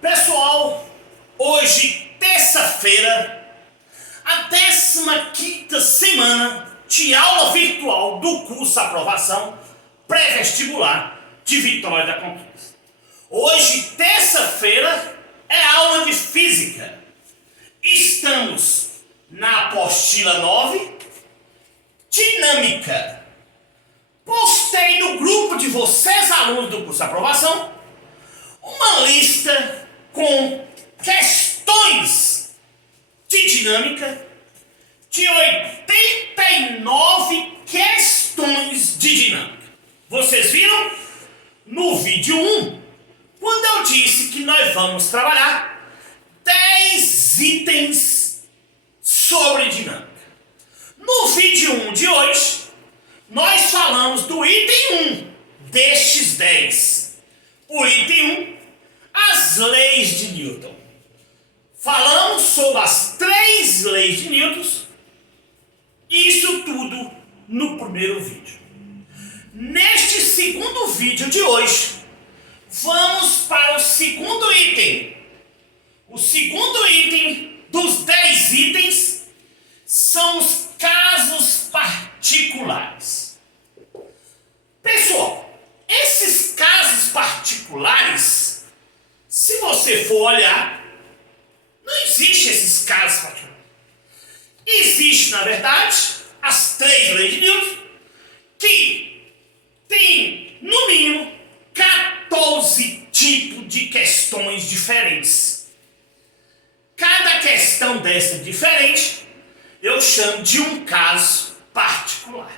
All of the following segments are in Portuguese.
Pessoal, hoje, terça-feira, a 15ª semana de aula virtual do curso Aprovação Pré-Vestibular de Vitória da Conquista. Hoje, terça-feira, é aula de Física. Estamos na apostila 9, Dinâmica. Postei no grupo de vocês, alunos do curso Aprovação, uma lista com questões de dinâmica de 89 questões de dinâmica. Vocês viram no vídeo 1, quando eu disse que nós vamos trabalhar 10 itens sobre dinâmica. No vídeo 1 de hoje, nós falamos do item 1 destes 10. O item 1, as leis de Newton. Falamos sobre as 3 leis de Newton. Isso tudo no primeiro vídeo. Neste segundo vídeo de hoje, vamos para o segundo item. O segundo item dos 10 itens são os casos particulares. Pessoal, esses casos particulares, se você for olhar, não existe esses casos particulares. Existe, na verdade, as 3 leis de Newton, que tem, no mínimo, 14 tipos de questões diferentes. Cada questão dessa diferente, eu chamo de um caso particular.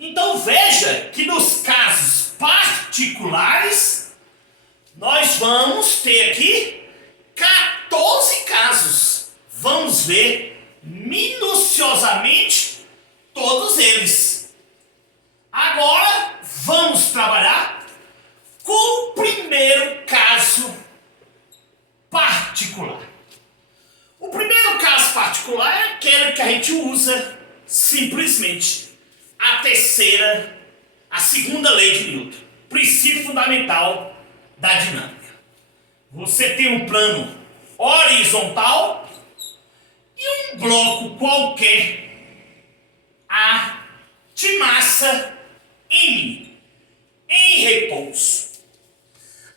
Então veja que nos casos particulares, nós vamos ter aqui 14 casos. Vamos ver minuciosamente todos eles. Agora vamos trabalhar com o primeiro caso particular. O primeiro caso particular é aquele que a gente usa simplesmente a segunda lei de Newton, princípio fundamental da dinâmica. Você tem um plano horizontal e um bloco qualquer de massa M em repouso.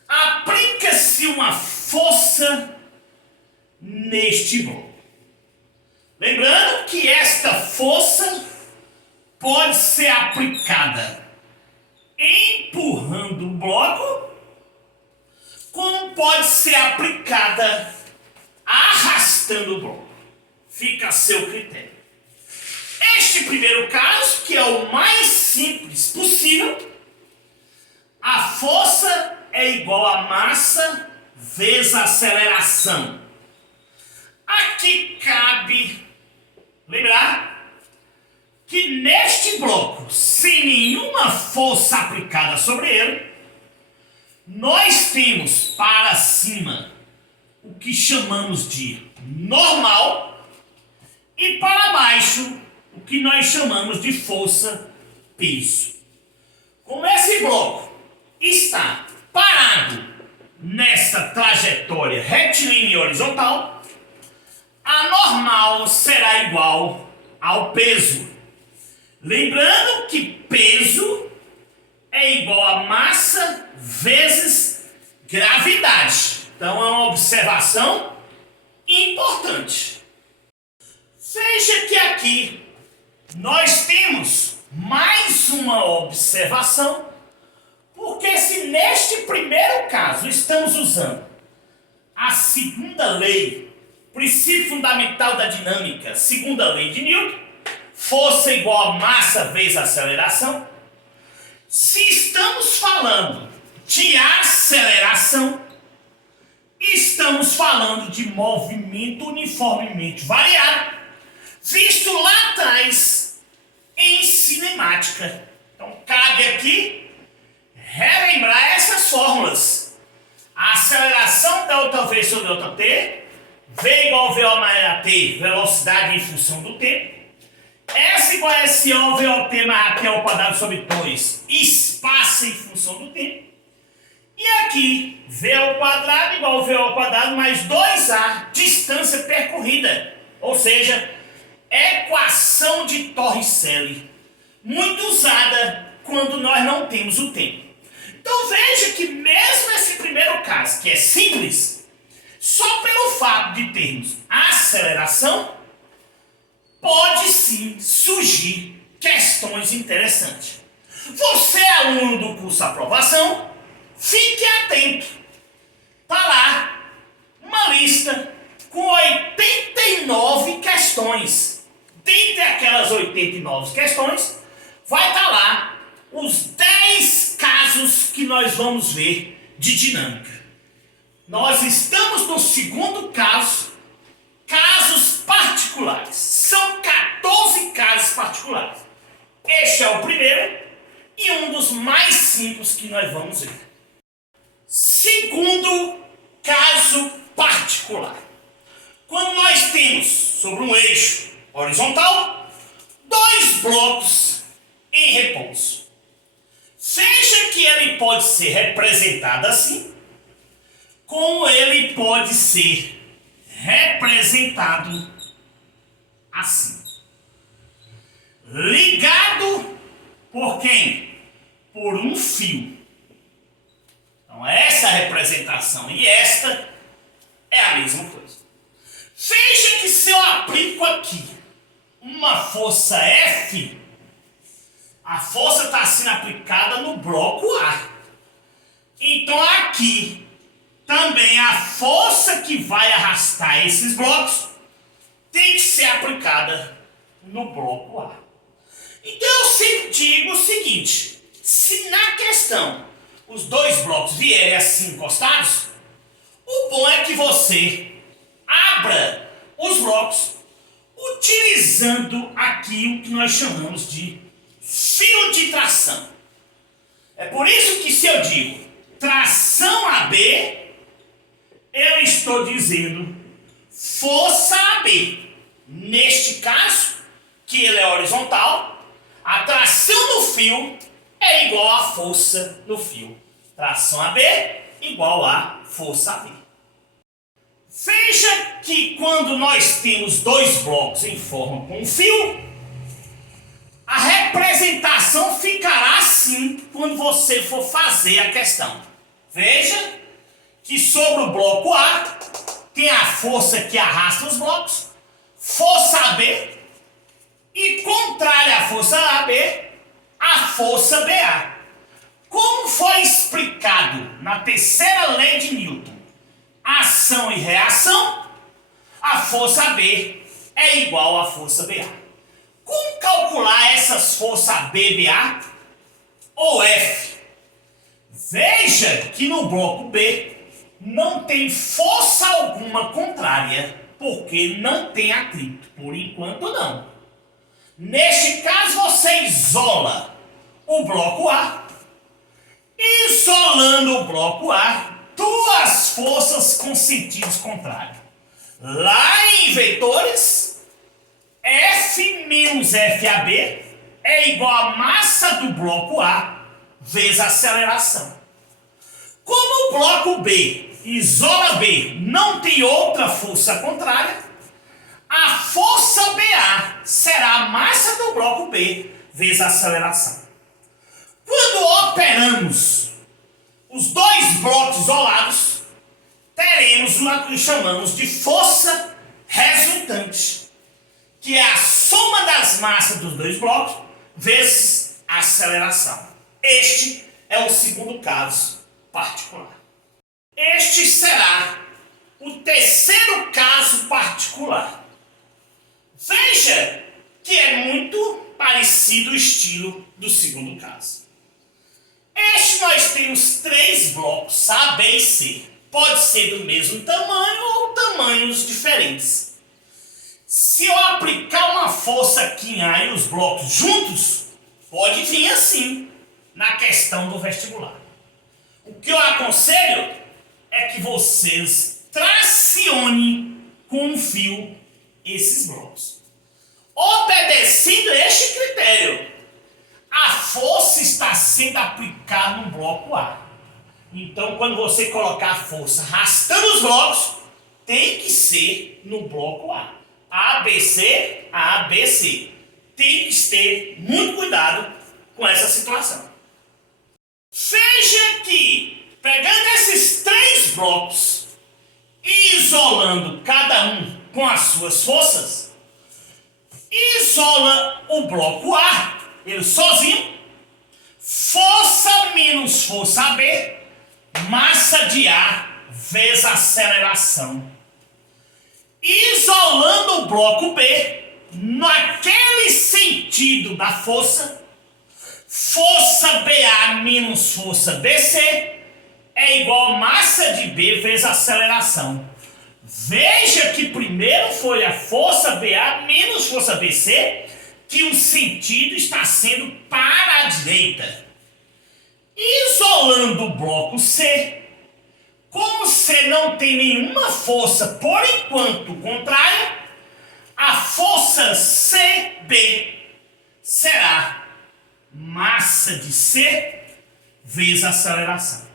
Aplica-se uma força neste bloco. Lembrando que esta força pode ser aplicada empurrando o bloco, como pode ser aplicada arrastando o bloco. Fica a seu critério. Este primeiro caso, que é o mais simples possível, a força é igual a massa vezes a aceleração. Aqui cabe lembrar que neste bloco, sem nenhuma força aplicada sobre ele, nós temos para cima o que chamamos de normal e para baixo o que nós chamamos de força peso. Como esse bloco está parado nesta trajetória retilínea e horizontal, a normal será igual ao peso. Lembrando que peso é igual a massa vezes gravidade. Então é uma observação importante. Veja que aqui nós temos mais uma observação, porque se neste primeiro caso estamos usando a segunda lei, princípio fundamental da dinâmica, segunda lei de Newton, força igual a massa vezes aceleração. Se estamos falando de aceleração, estamos falando de movimento uniformemente variado, visto lá atrás em cinemática. Então cabe aqui relembrar essas fórmulas. A aceleração ΔV sobre ΔT, V igual a VO mais AT, velocidade em função do tempo. S igual a SO, VOT mais AT ao quadrado sobre 2, espaço em função do tempo. E aqui, V ao quadrado igual a V ao quadrado mais 2A, distância percorrida. Ou seja, equação de Torricelli, muito usada quando nós não temos o tempo. Então veja que mesmo esse primeiro caso, que é simples, só pelo fato de termos aceleração, pode sim surgir questões interessantes. Você, aluno do curso Aprovação, fique atento. Está lá uma lista com 89 questões. Dentre aquelas 89 questões, vai estar lá os 10 casos que nós vamos ver de dinâmica. Nós estamos no segundo caso, casos particulares. São 14 casos particulares. Este é o primeiro e um dos mais simples que nós vamos ver. Segundo caso particular. Quando nós temos sobre um eixo horizontal, dois blocos em repouso. Veja que ele pode ser representado assim, como ele pode ser representado assim. Ligado por quem? Por um fio. Então essa representação e esta é a mesma coisa. Veja que se eu aplico aqui uma força F, a força está sendo aplicada no bloco A. Então aqui também a força que vai arrastar esses blocos tem que ser aplicada no bloco A. Então eu sempre digo o seguinte: se na questão os dois blocos vierem assim encostados, o bom é que você abra os blocos utilizando aqui o que nós chamamos de fio de tração. É por isso que se eu digo tração AB, eu estou dizendo força AB. Neste caso, que ele é horizontal, a tração no fio é igual à força no fio. Tração AB igual a força AB. Veja que quando nós temos dois blocos em forma com fio, a representação ficará assim quando você for fazer a questão. Veja que sobre o bloco A tem a força que arrasta os blocos, força AB, e contrária à força AB, a força BA. Como foi explicado na terceira lei de Newton, ação e reação, a força B é igual à força BA. Como calcular essas forças B, BA ou F? Veja que no bloco B não tem força alguma contrária, porque não tem atrito. Por enquanto não. Neste caso você isola o bloco A. Isolando o bloco A, duas forças com sentidos contrários. Lá em vetores, F menos FAB é igual à massa do bloco A vezes a aceleração. Como o bloco B isola B, não tem outra força contrária, a força BA será a massa do bloco B vezes a aceleração. Quando operamos os dois blocos isolados, teremos uma que chamamos de força resultante, que é a soma das massas dos dois blocos vezes a aceleração. Este é o segundo caso particular. Este será o terceiro caso particular. Veja que é muito parecido o estilo do segundo caso. Este nós temos três blocos, A, B e C. Pode ser do mesmo tamanho ou tamanhos diferentes. Se eu aplicar uma força aqui em A e os blocos juntos, pode vir assim na questão do vestibular. O que eu aconselho é que vocês tracionem com um fio esses blocos. Obedecendo este critério, a força está sendo aplicada no bloco A. Então, quando você colocar a força arrastando os blocos, tem que ser no bloco A. ABC, ABC. Tem que ter muito cuidado com essa situação. Veja que, pegando esses 3 blocos e isolando cada um com as suas forças, isola o bloco A, ele sozinho, força menos força B, massa de A vezes aceleração. Isolando o bloco B, naquele sentido da força, força BA menos força BC é igual a massa de B vezes aceleração. Veja que primeiro foi a força BA menos força BC, que o sentido está sendo para a direita. Isolando o bloco C, como C não tem nenhuma força por enquanto contrária, a força CB será massa de C vezes aceleração.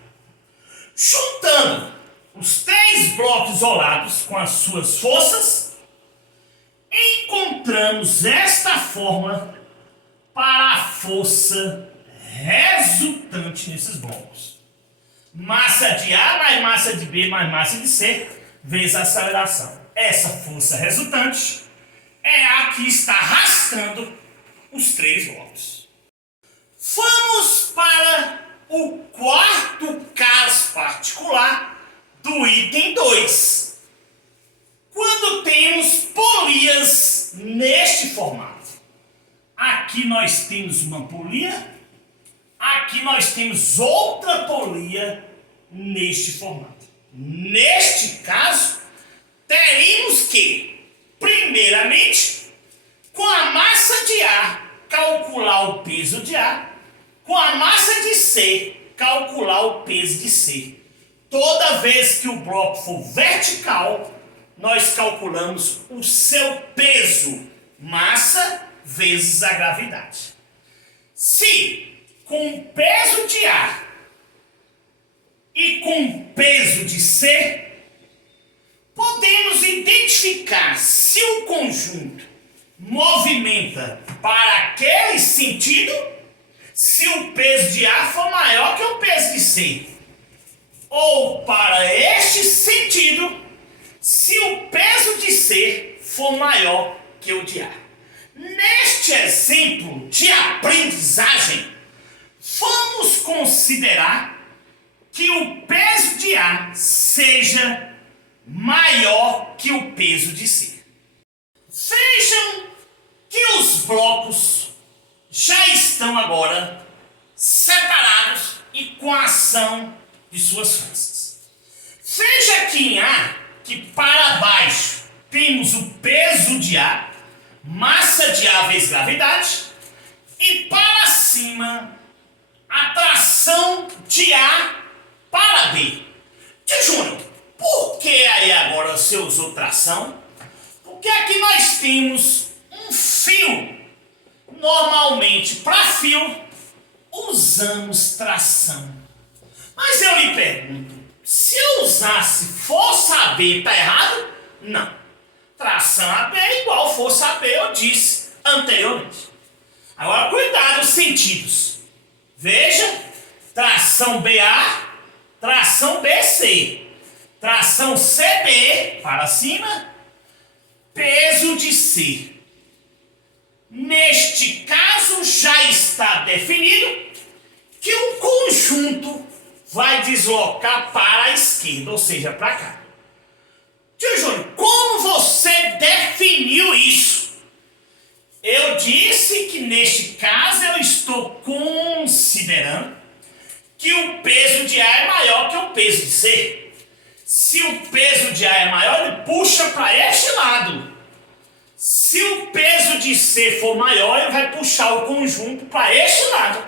Juntando os 3 blocos isolados com as suas forças, encontramos esta fórmula para a força resultante nesses blocos. Massa de A mais massa de B mais massa de C vezes aceleração. Essa força resultante é a que está arrastando os 3 blocos. Vamos para o quarto caso particular do item 2. Quando temos polias neste formato. Aqui nós temos uma polia. Aqui nós temos outra polia neste formato. Neste caso, teríamos que, primeiramente, com a massa de A, calcular o peso de A, com a massa de C, calcular o peso de C. Toda vez que o bloco for vertical, nós calculamos o seu peso, massa vezes a gravidade. Se com o peso de A e com o peso de C, podemos identificar se o conjunto movimenta para aquele sentido, se o peso de A for maior que o peso de C, ou para este sentido, se o peso de C for maior que o de A. Neste exemplo de aprendizagem, vamos considerar que o peso de A seja maior que o peso de C. Vejam que os blocos já estão agora separados e com a ação de suas forças. Veja aqui em A que para baixo temos o peso de A, massa de A vezes gravidade, e para cima a tração de A para B. Tio Júnior, por que aí agora você usou tração? Porque aqui nós temos um fio. Normalmente, para fio, usamos tração. Mas eu lhe pergunto, se eu usasse força AB, está errado? Não. Tração AB é igual força AB, eu disse anteriormente. Agora, cuidado os sentidos. Veja, tração BA, tração BC, tração CB para cima, peso de C. Neste caso, já está definido que o conjunto vai deslocar para a esquerda, ou seja, para cá. Tio Júnior, como você definiu isso? Eu disse que neste caso eu estou considerando que o peso de A é maior que o peso de C. Se o peso de A é maior, ele puxa para este lado. Se o peso de C for maior, ele vai puxar o conjunto para este lado.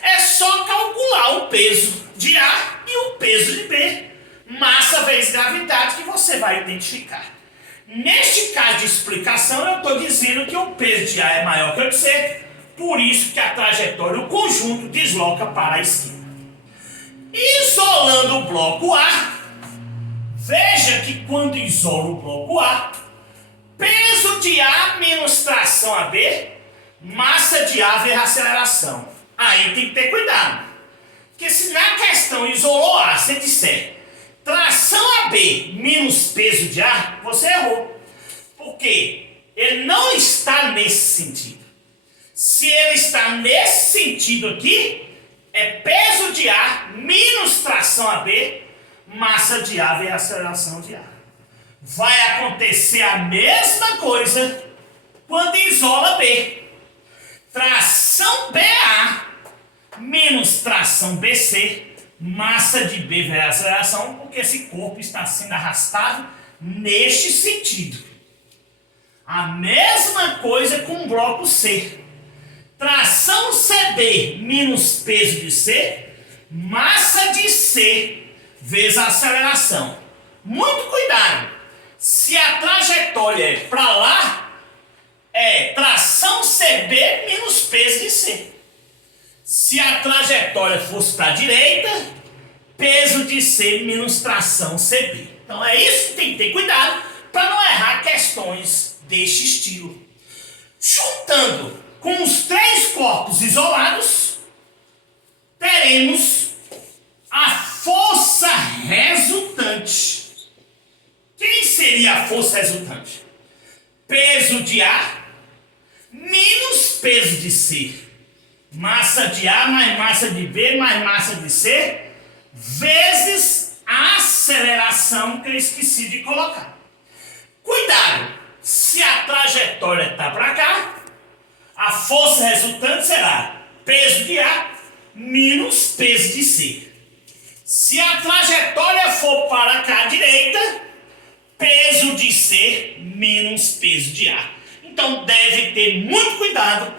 É só calcular o peso de A e o peso de B. Massa vezes gravidade que você vai identificar. Neste caso de explicação, eu estou dizendo que o peso de A é maior que o de C, por isso que a trajetória, o conjunto, desloca para a esquerda. Isolando o bloco A, veja que quando isolo o bloco A, peso de A menos tração AB, massa de A vezes aceleração. Aí tem que ter cuidado. Porque se na questão isolou A, você disser tração AB menos peso de A, você errou. Porque ele não está nesse sentido. Se ele está nesse sentido aqui, é peso de A menos tração AB, massa de A vezes aceleração de A. Vai acontecer a mesma coisa quando isola B. Tração BA menos tração BC, massa de B vezes aceleração, porque esse corpo está sendo arrastado neste sentido. A mesma coisa com o bloco C. Tração CB menos peso de C, massa de C vezes aceleração. Muito cuidado. Se a trajetória é para lá, é tração CB menos peso de C. Se a trajetória fosse para a direita, peso de C menos tração CB. Então é isso que tem que ter cuidado para não errar questões deste estilo. Juntando com os três corpos isolados, teremos a força resultante. Quem seria a força resultante? Peso de A menos peso de C. Massa de A mais massa de B mais massa de C vezes a aceleração que eu esqueci de colocar. Cuidado! Se a trajetória está para cá, a força resultante será peso de A menos peso de C. Se a trajetória for para cá à direita, peso de C menos peso de A. Então deve ter muito cuidado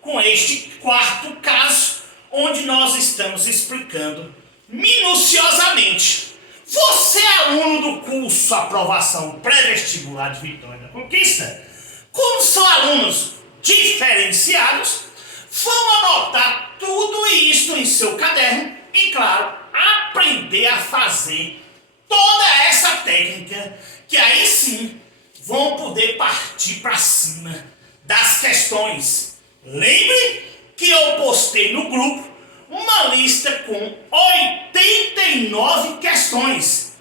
com este quarto caso, onde nós estamos explicando minuciosamente. Você é aluno do curso Aprovação Pré-Vestibular de Vitória da Conquista, como são alunos diferenciados, vão anotar tudo isso em seu caderno e, claro, aprender a fazer toda essa técnica, que aí sim vão poder partir para cima das questões. Lembre que eu postei no grupo uma lista com 89 questões.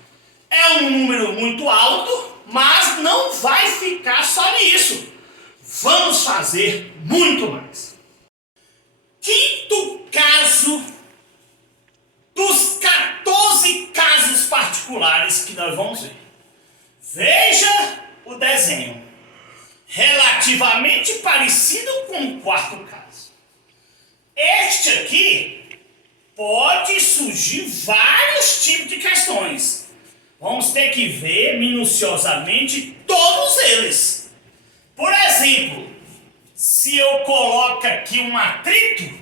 É um número muito alto, mas não vai ficar só nisso. Vamos fazer muito mais. Quinto caso dos 14 casos particulares que nós vamos ver. Veja o desenho. Relativamente parecido com o quarto caso. Este aqui pode surgir vários tipos de questões. Vamos ter que ver minuciosamente todos eles. Por exemplo, se eu coloco aqui um atrito,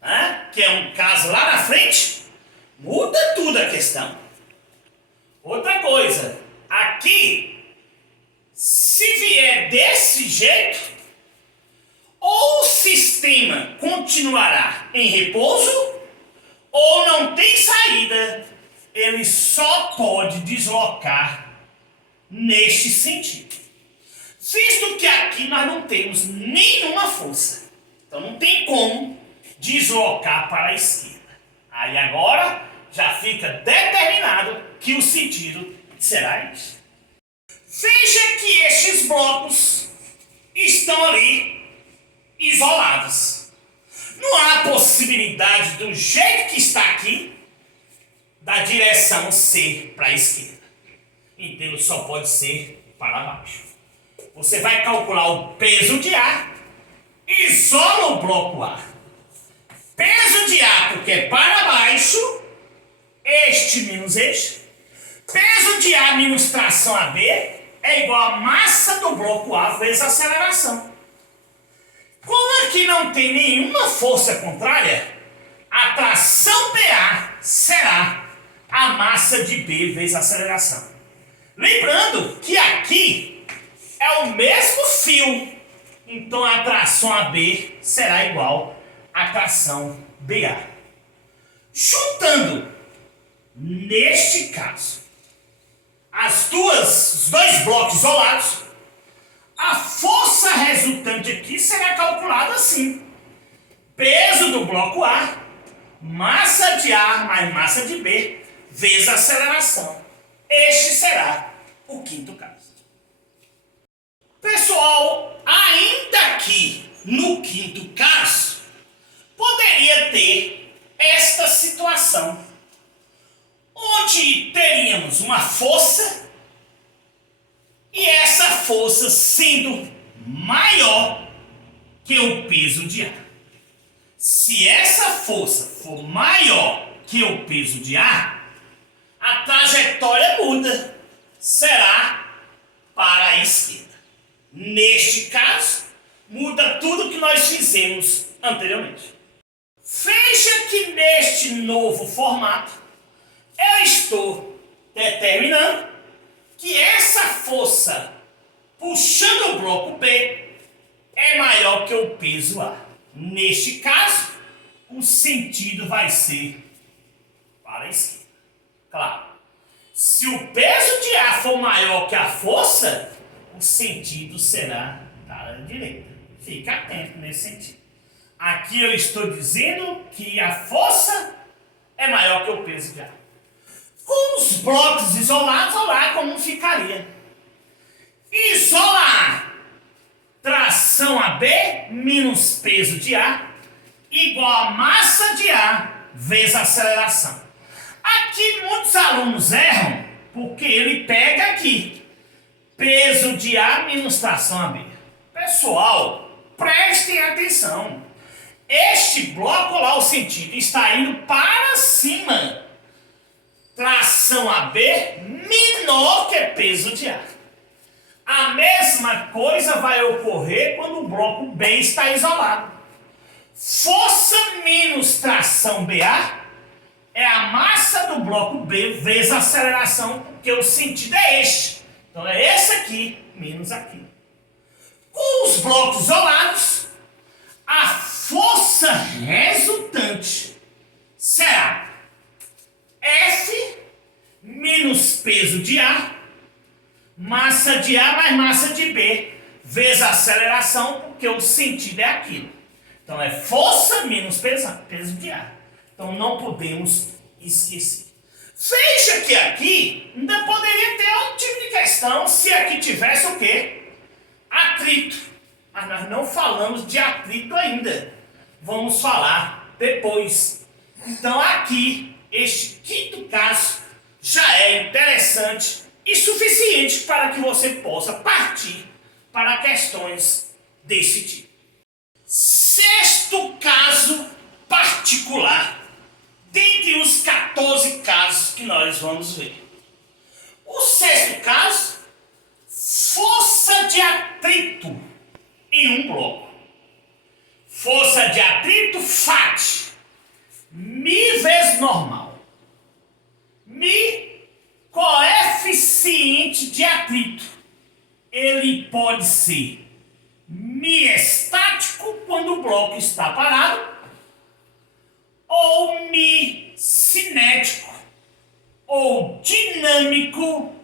né, que é um caso lá na frente, muda tudo a questão. Outra coisa, aqui, se vier desse jeito, ou o sistema continuará em repouso, ou não tem saída, ele só pode deslocar neste sentido. Visto que aqui nós não temos nenhuma força, então não tem como deslocar para a esquerda. Aí agora já fica determinado que o sentido será este. Veja que estes blocos estão ali isolados. Não há possibilidade, do jeito que está aqui, da direção ser para a esquerda. Então ele só pode ser para baixo. Você vai calcular o peso de A, isola o bloco A. Peso de A, porque é para baixo, este menos este. Peso de A menos tração AB é igual a massa do bloco A vezes a aceleração. Como aqui não tem nenhuma força contrária, a tração BA será a massa de B vezes a aceleração. Lembrando que aqui é o mesmo fio, então a tração AB será igual à tração BA. Juntando, neste caso, os dois blocos isolados, a força resultante aqui será calculada assim. Peso do bloco A, massa de A mais massa de B, vezes a aceleração. Este será o quinto caso. Pessoal, ainda aqui no quinto caso, poderia ter esta situação, onde teríamos uma força e essa força sendo maior que o peso de A. Se essa força for maior que o peso de A, a trajetória muda, será para a esquerda. Neste caso, muda tudo que nós fizemos anteriormente. Veja que neste novo formato, eu estou determinando que essa força puxando o bloco B é maior que o peso A. Neste caso, o sentido vai ser para a esquerda. Claro, se o peso de A for maior que a força, o sentido será para a direita. Fique atento nesse sentido. Aqui eu estou dizendo que a força é maior que o peso de A. Com os blocos isolados, olha lá como ficaria. Isolar tração AB menos peso de A igual a massa de A vezes a aceleração. Aqui muitos alunos erram porque ele pega aqui peso de A menos tração AB. Pessoal, prestem atenção. Este bloco lá, o sentido está indo para cima. Tração AB menor que peso de A. A mesma coisa vai ocorrer quando o bloco B está isolado. Força menos tração BA é a massa do bloco B vezes a aceleração, porque o sentido é este. Então é esse aqui menos aqui. Com os blocos isolados, a força resultante será F menos peso de A, massa de A mais massa de B, vezes a aceleração, porque o sentido é aquilo. Então é força menos peso de A. Então não podemos esquecer. Veja que aqui ainda poderia ter outro tipo de questão se aqui tivesse o quê? Atrito. Mas nós não falamos de atrito ainda. Vamos falar depois. Então aqui, este quinto caso já é interessante e suficiente para que você possa partir para questões desse tipo. Sexto caso particular, dentre os 14 casos que nós vamos ver. O sexto caso, força de atrito em um bloco. Força de atrito FAT, Mi vezes normal. Mi, coeficiente de atrito, ele pode ser Mi estático quando o bloco está parado, ou Mi cinético, ou dinâmico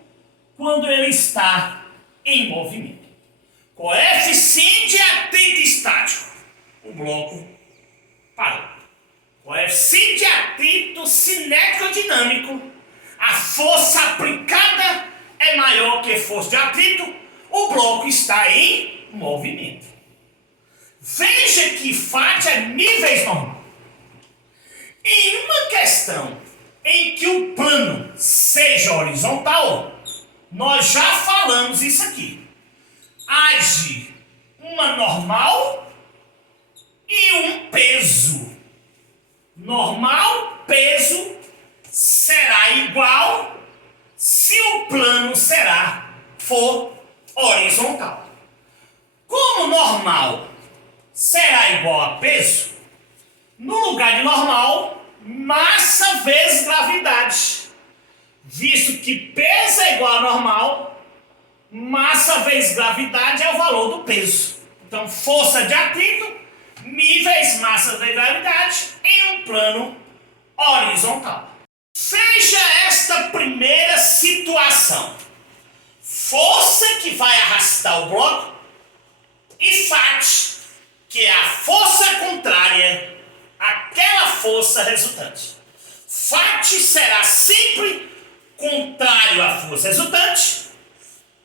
quando ele está em movimento. Coeficiente de atrito estático, o bloco parou. Coeficiente de atrito cinético ou dinâmico, a força aplicada é maior que a força de atrito, o bloco está em movimento. Veja que FAT é Mi vezes normal. Em uma questão em que o plano seja horizontal, nós já falamos isso aqui. Age uma normal e um peso. Normal, peso será igual se o plano for horizontal. Como normal será igual a peso, no lugar de normal, massa vezes gravidade. Visto que peso é igual a normal, massa vezes gravidade é o valor do peso. Então, força de atrito, Mi vezes massa vezes gravidade, em um plano horizontal. Veja esta primeira situação. Força que vai arrastar o bloco e Φ, que é a força contrária àquela força resultante. Φ será sempre contrário à força resultante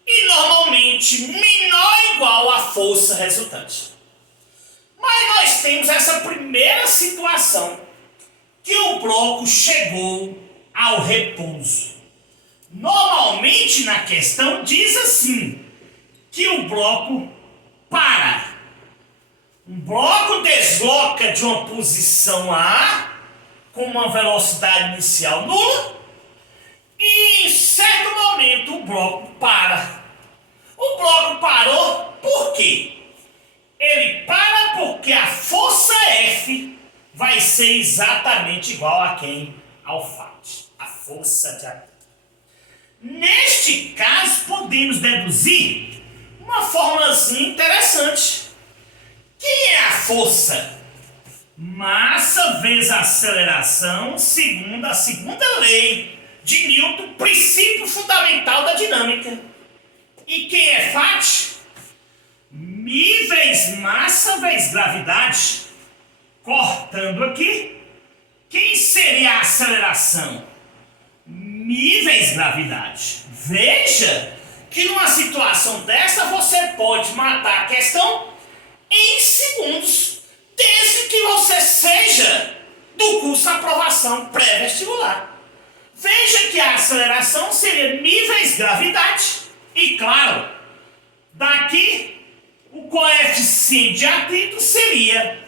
e normalmente menor ou igual à força resultante. Mas nós temos essa primeira situação, que o bloco chegou ao repouso. Normalmente na questão diz assim, que o bloco para. Um bloco desloca de uma posição A com uma velocidade inicial nula e em certo momento o bloco para. O bloco parou por quê? Ele para porque a força F vai ser exatamente igual a quem? Ao Φ, a força de atrito. Neste caso, podemos deduzir uma formulazinha interessante. Quem é a força? Massa vezes aceleração, segundo a segunda lei de Newton, princípio fundamental da dinâmica. E quem é Φ? Mi vezes massa vezes gravidade. Cortando aqui, quem seria a aceleração? Mi vezes gravidade. Veja que numa situação dessa você pode matar a questão em segundos, desde que você seja do curso aprovação pré-vestibular. Veja que a aceleração seria mi vezes gravidade e, claro, daqui o coeficiente de atrito seria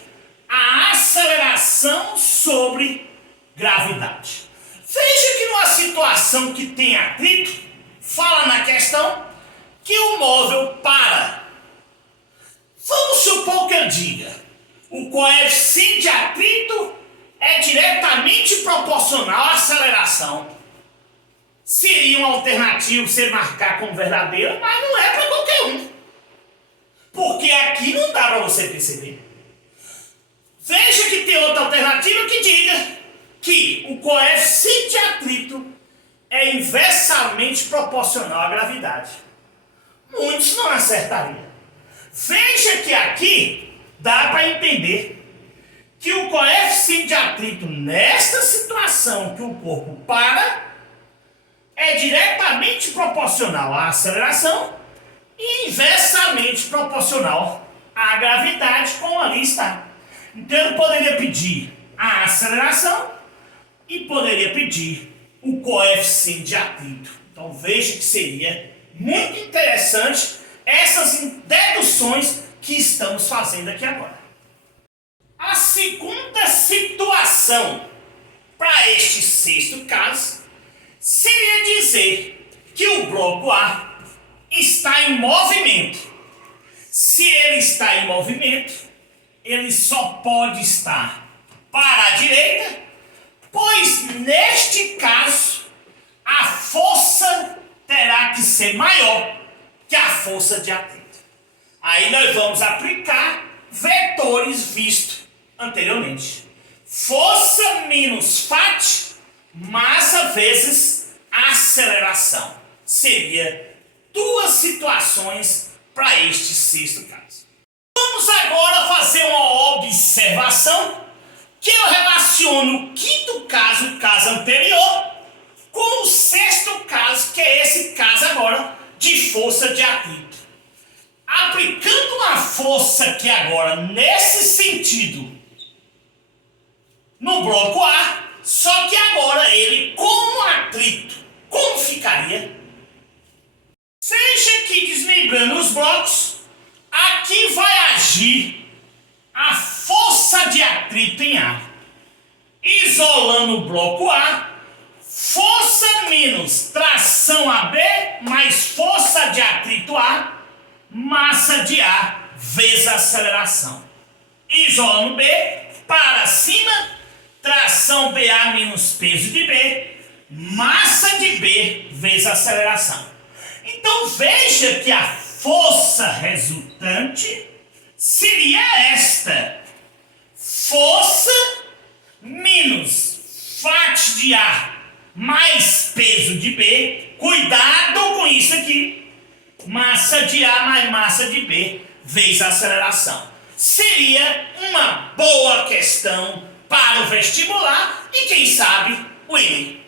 a aceleração sobre gravidade. Veja que numa situação que tem atrito, fala na questão que o móvel para. Vamos supor que eu diga, o coeficiente de atrito é diretamente proporcional à aceleração. Seria uma alternativa você marcar como verdadeira, mas não é para qualquer um. Porque aqui não dá para você perceber. Veja que tem outra alternativa que diga que o coeficiente de atrito é inversamente proporcional à gravidade. Muitos não acertariam. Veja que aqui dá para entender que o coeficiente de atrito nesta situação que o corpo para é diretamente proporcional à aceleração e inversamente proporcional à gravidade, como ali está. Então eu poderia pedir a aceleração e poderia pedir o coeficiente de atrito. Então veja que seria muito interessante essas deduções que estamos fazendo aqui agora. A segunda situação para este sexto caso seria dizer que o bloco A está em movimento. Se ele está em movimento, ele só pode estar para a direita, pois neste caso a força terá que ser maior que a força de atrito. Aí nós vamos aplicar vetores vistos anteriormente. Força menos Φ, massa vezes aceleração. Seria duas situações para este sexto caso. Vamos agora fazer uma observação que eu relaciono o quinto caso, o caso anterior, com o sexto caso, que é esse caso agora de força de atrito. Aplicando uma força aqui agora nesse sentido no bloco A, só que agora ele com atrito, como ficaria? Veja que desmembrando os blocos, aqui vai agir a força de atrito em A. Isolando o bloco A, força menos tração AB mais força de atrito A, massa de A vezes aceleração. Isolando B, para cima, tração BA menos peso de B, massa de B vezes aceleração. Então veja que a força resultante seria esta: força menos faixa de A mais peso de B, cuidado com isso aqui, massa de A mais massa de B vezes a aceleração. Seria uma boa questão para o vestibular e quem sabe o Enem.